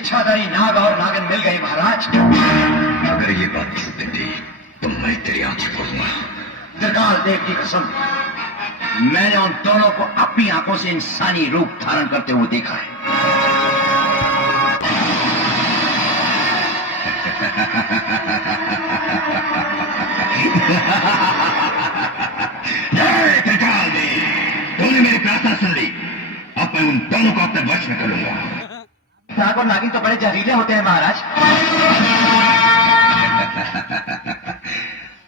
इच्छाधारी नाग और नागिन मिल गए महाराज। अगर ये बात छूट थी तो मैं तेरी आंखें फोड़ूंगा। त्रिकाल देव की कसम, मैंने उन दोनों को अपनी आंखों से इंसानी रूप धारण करते हुए देखा है। जय त्रिकाल देव, तूने मेरी प्रार्थना सुन ली। अब मैं उन दोनों को अपने वश में कर लूंगा। नाग और नागिन तो बड़े जहरीले होते हैं महाराज।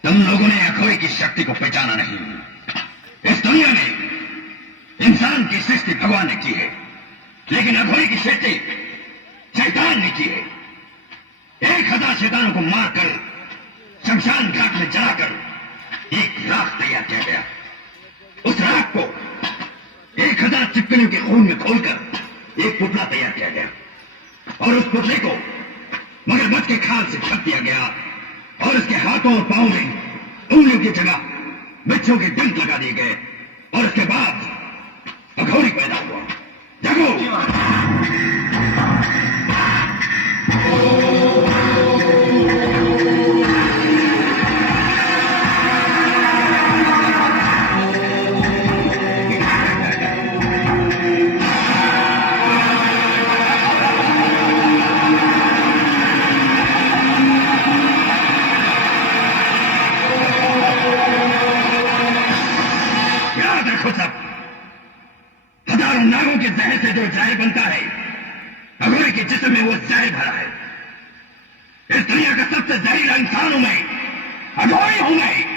तुम लोगों ने अघोरी की शक्ति को पहचाना नहीं। इस दुनिया में इंसान की सृष्टि भगवान ने की है, लेकिन अघोरी की सृष्टि शैतान ने की है। 1000 शैतानों को मारकर शमशान घाट में जलाकर एक राख तैयार किया गया। उस राख को 1000 चिपकलियों के खून में घोलकर एक पुतला तैयार किया गया और उस पुतले को मगरमच्छ के खाल से ढक दिया गया और उसके हाथों और पांवों में उंगलियों की जगह बिच्छों के डंक लगा दिए गए और उसके बाद अघोरी पैदा हुआ। जागो! याद रखो सब, हजारों नागों के जहर से जो जहर बनता है, अघोरी के जिस्म में वो जहर भरा है। इस दुनिया का सबसे जहरीला इंसान हूं मैं, अघोरी हूं मैं।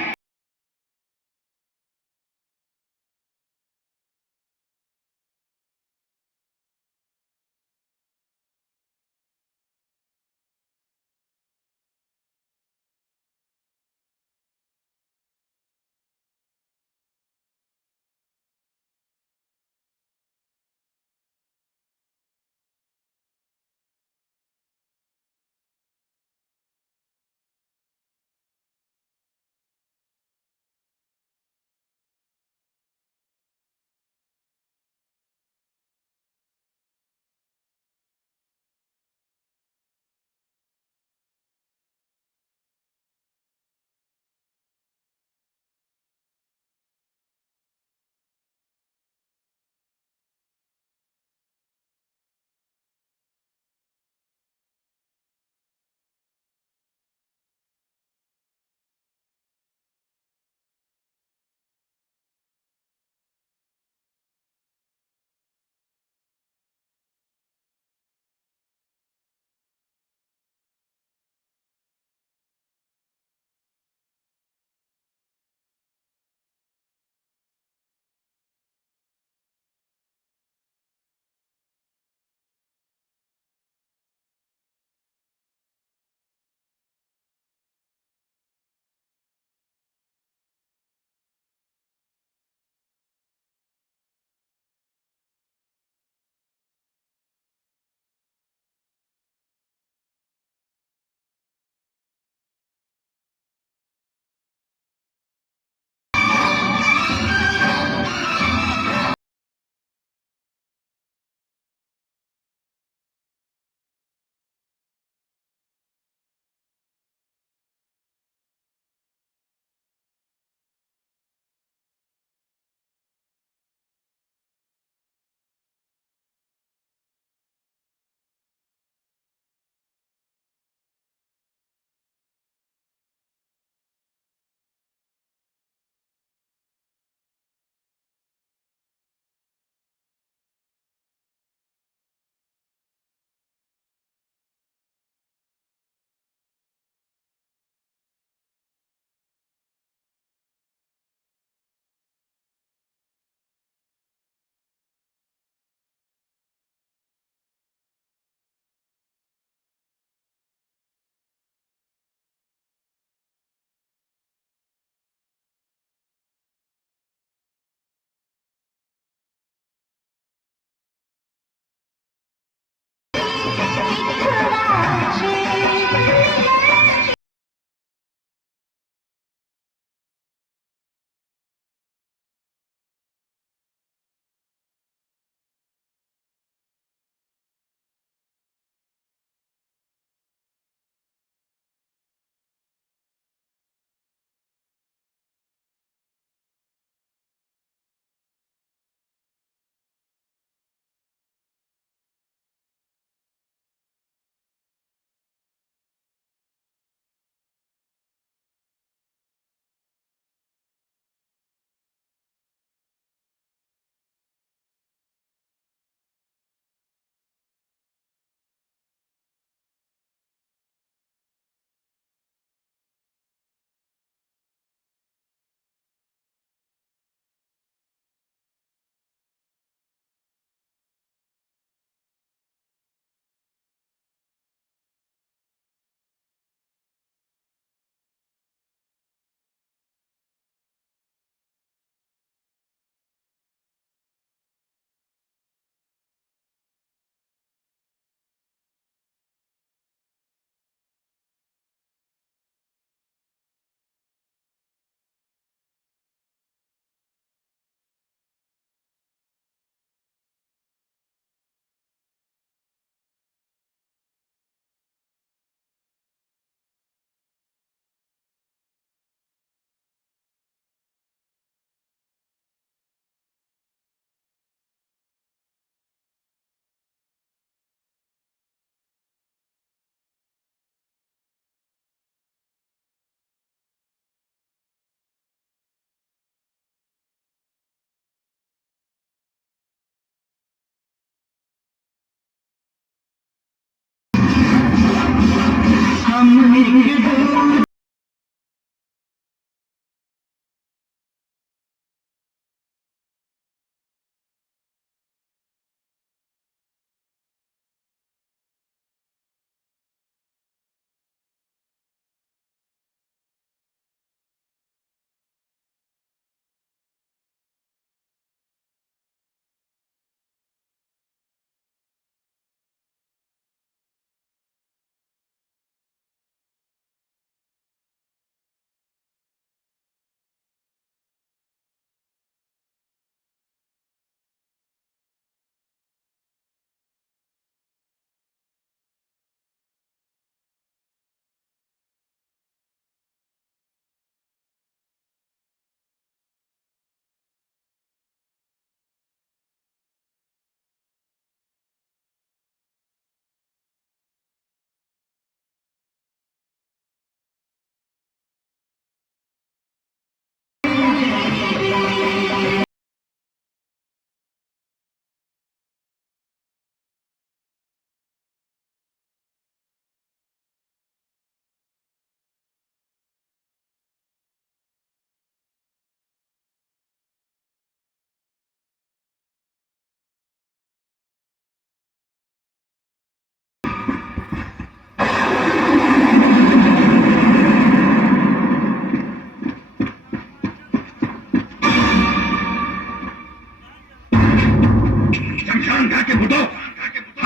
शमशान घाट के बुड्ढो,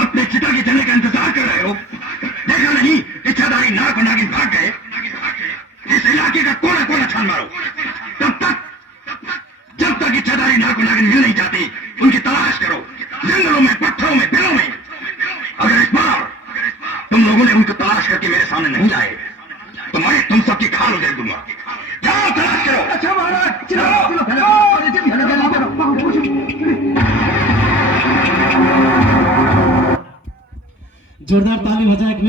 अपने चिता के जलने का इंतजार कर रहे हो? देखा नहीं इच्छाधारी नाग और नागिन भाग गए? इस इलाके का कोना कोना छान मारो। जब तक इच्छाधारी नाग और नागिन मिल नहीं जाती, उनकी तलाश करो, जंगलों में, पत्थरों में, बिलों में। अगर इस बार तुम लोगों ने उनको तलाश करके मेरे सामने नहीं लाए तो मैं तुम सबकी खाल उधेड़ दूंगा। जाओ तलाश करो। अच्छा महाराज, चलो जोरदार ताली बजाए एक